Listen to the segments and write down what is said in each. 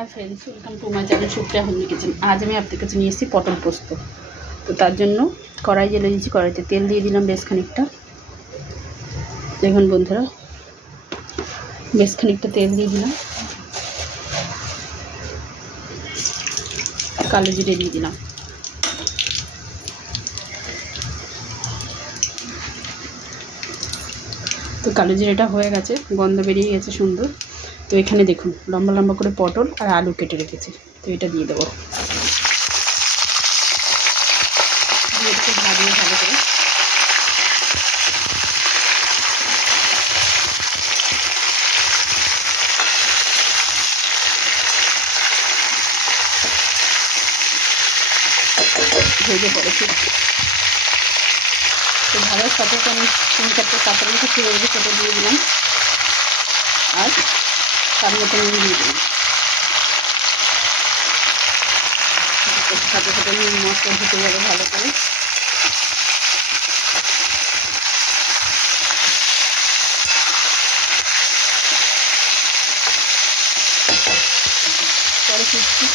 Hi friends, welcome to my channel Supriya homely kitchen. आज मैं आपके काছে নিয়ে এসেছি পটল পোস্ত। তো তার জন্য কড়াই জ্বেলে দিয়েছি, কড়াইতে তেল দিয়ে দিলাম বেশ খানিকটা। দেখুন বন্ধুরা, বেশ খানিকটা তেল দিয়ে দিলাম, কালো জিরে দিয়ে দিলাম। তো কালো জিরেটা হয়ে গেছে, গন্ধ বেরিয়ে গেছে সুন্দর। তো এখানে দেখুন লম্বা লম্বা করে পটল আর আলু কেটে রেখেছি, তো এটা দিয়ে দেবো। একটু ভাজিয়ে ভালো করে ভেজে পড়েছি। তো ভাজার সাথে আমি 3-4টে কাঁচা লঙ্কা ছিঁড়ে রেখে সেটা দিয়ে দিলাম, আর তার মতো নুন দিয়ে দিলাম। সাথে সাথে নুন মশলা ঢুকে যাবে ভালো করে। পরে ফিরছি।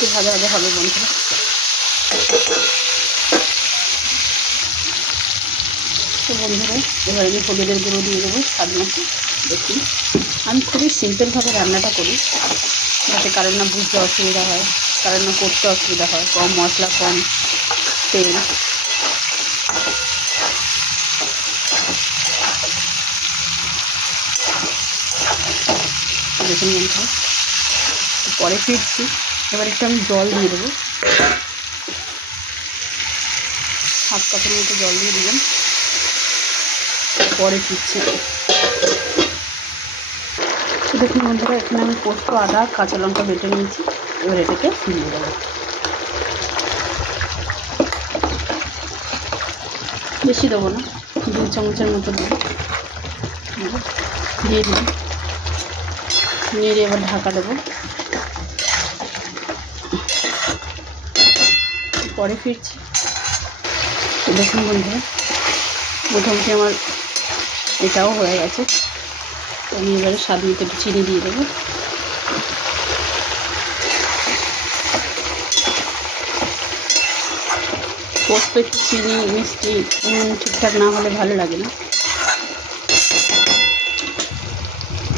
একটু ভাজা ভাজা হবে বন্ধুরা। তো বন্ধুরা, এবার আমি হলুদের গুঁড়ো দিয়ে দেবো স্বাদ মতো। দেখুন, আমি খুবই সিম্পলভাবে রান্নাটা করি, যাতে কারোর না বুঝতে অসুবিধা হয়, কারোর না করতে অসুবিধা হয়। কম মশলা, কম তেল। দেখুন বন্ধুরা, পরে ফিরছি। এবার একটু আমি জল দিয়ে দেবো, 1/2 কাপের মতো জল দিয়ে দিলাম। পরে ফিরছি। তো দেখুন বন্ধুরা, এখানে আমি পোস্ত, আদা, কাঁচা লঙ্কা বেটে নিয়েছি। এবার এটাকে দিয়ে দেবো, বেশি দেবো না, 2 চামচের মতো দেবো। দিয়ে দিলাম, নেড়ে এবার ঢাকা দেবো। পরে ফিরছি। তো দেখুন বন্ধুরা, মোটামুটি আমার এটাও হয়ে গেছে। আমি এবারে স্বাদ মতো একটু চিনি দিয়ে দেবো। পোস্ত একটু চিনি, মিষ্টি, নুন ঠিকঠাক না হলে ভালো লাগে না।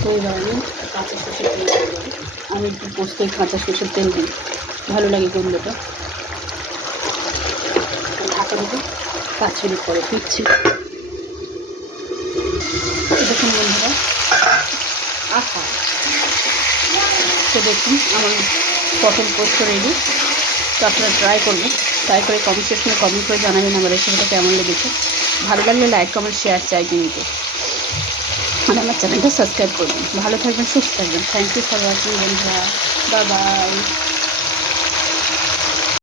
তো এবার আমি কাঁচা সরষের তেল দিয়ে দেবো। আমি একটু পোস্তই কাঁচা সরষের তেল দিই, ভালো লাগে গন্ধটা। ঢাকা দেবো, 5 মিনিট পরে ফিরছি। দেখুন বন্ধুরা, তো দেখুন আমার পটল পোস্ত রেডি। তো আপনারা ট্রাই করবেন, ট্রাই করে কমেন্ট সেকশনে কমেন্ট করে জানাবেন আমার রেসিপিটা কেমন লেগেছে। ভালো লাগলে লাইক, কমেন্ট, শেয়ার চাই কিন্তু। আর আমার চ্যানেলটা সাবস্ক্রাইব করবেন। ভালো থাকবেন, সুস্থ থাকবেন। থ্যাংক ইউ ফর ওয়াচিং বন্ধুরা। Bye bye.